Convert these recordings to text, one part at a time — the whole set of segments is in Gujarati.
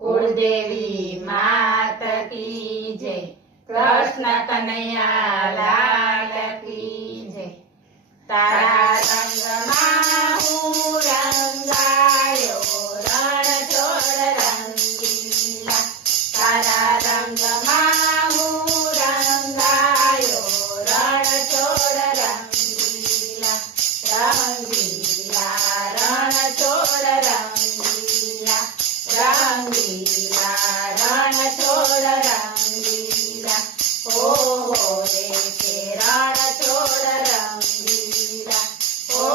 कुलदेवी मात की जय। कृष्ण कन्हैया लाल की जय। तारा रंगમાં હું રંગાયો રણછોડ રંગીલા। તારા રંગમાં હું રંગાયો રણછોડ રંગીલા। રંગીલા રણછોડ રંગીલા। રંગીલા રણછોડ રંગીલા। હો રે કે રણછોડ રંગીલા। હો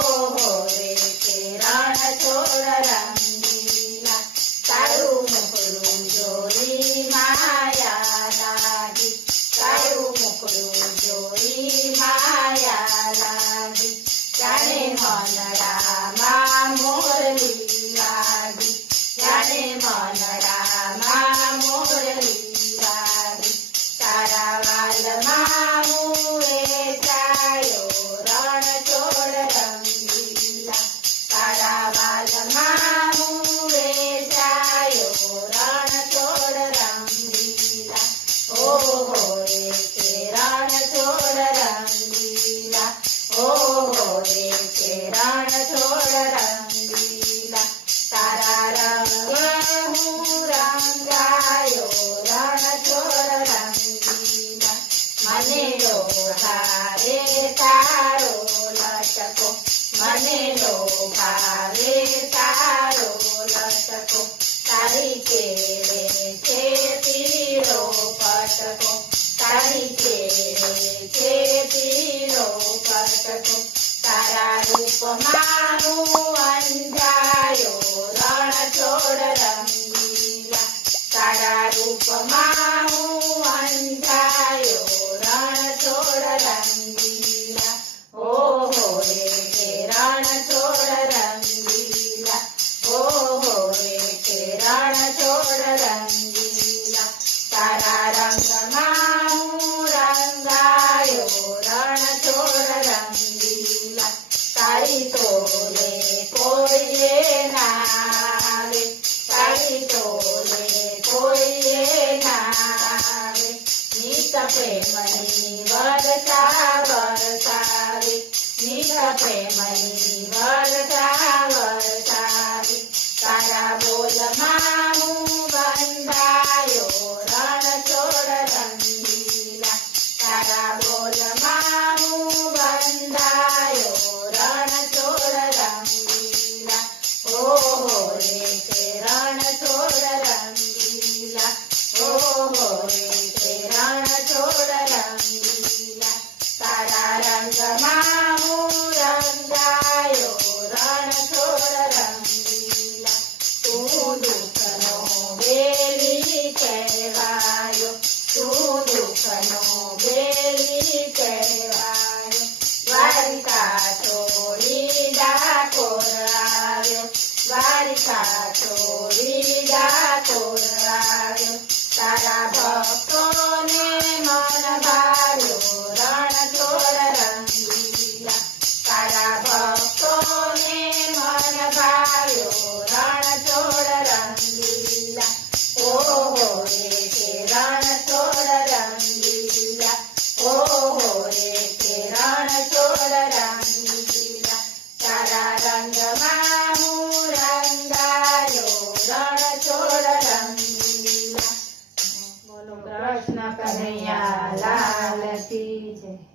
રે કે રણછોડ રંગીલા। તારું મુખડું જોઈ માયા લાગી। તારું મુખડું જોઈ માયા લાગી। જાણે મનડામાં મોરલી લાગી। જાણે મનડામાં મોરલી લાગી। તારા વાલમાં હું વેચાયો રણછોડ રંગીલા। તારા વાલમાં હું વેચાયો રણછોડ રંગીલા। ઓહો રે કે રણછોડ રંગીલા। ઓહો રે કે રણછોડ રંગીલા। તારા રંગ હું રંગાયો રણછોડ રંગીલા। મને લોભાવે તારો લટકો। મને લોભાવે તારો લટકો। તારી કેરે છે પીળો પટકો। તારી કેરે છે પીળો પટકો। તારા રૂપમાં હું અંજાયો રણછોડ રંગીલા। તારા રૂપમાં હું અંજાયો રણછોડ રંગીલા। ઓહો રે કે રણછોડ રંગીલા। ઓહો રે કે રણછોડ રંગીલા। તારા રંગમાં હું રંગાયો રણછોડ રંગીલા। તારી તોલે કોઈએ ના આવે। તારી તોલે કોઈએ ના આવે। નિત પ્રેમની વર્ષા વરસાવે। નિત પ્રેમની વર્ષા વરસાવે। તારા બોલમાં હું બંધાયો રણછોડ રંગીલા। તારા બોલમાં હું બંધાયો રણછોડ રંગીલા। ઓહો રે કે રણછોડ રંગીલા। ઓહો રે કે રણછોડ રંગીલા। તારા રંગમાં હું રંગાયો રણછોડ રંગીલા। તું દુઃખનો બેલી કહેવાયો। તું દુઃખનો બેલી કહેવાયો। દ્વારિકા છોડી ડાકોર આવ્યો। દ્વારિકા છોડી ડાકોર આવ્યો। તારા ભક્તોને મન ભાર્યો રણછોડ રંગીલા। તારા ભક્તોને મન ભાર્યો રણછોડ રંગીલા। ઓહો રે કે રણછોડ રંગીલા। ઓહો રે કે રણછોડ રંગીલા। તારા રંગમાં હું રંગાયો રણછોડ રંગીલા। બોલો કૃષ્ણ કન્હૈયા લાલ